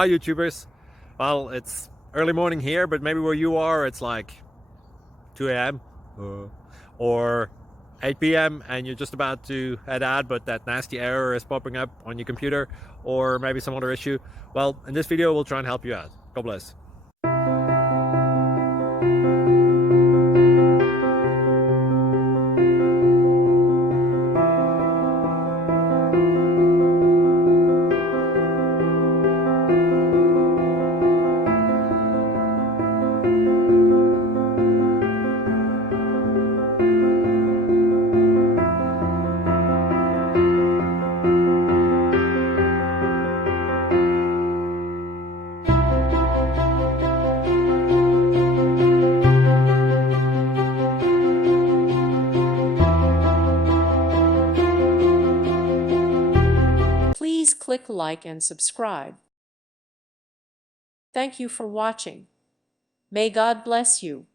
Hi YouTubers. Well, it's early morning here, but maybe where you are it's like 2 a.m. or 8 p.m. and you're just about to head out, but that nasty error is popping up on your computer, or maybe some other issue. Well, in this video we'll try and help you out. God bless. Please click like and subscribe. Thank you for watching. May God bless you.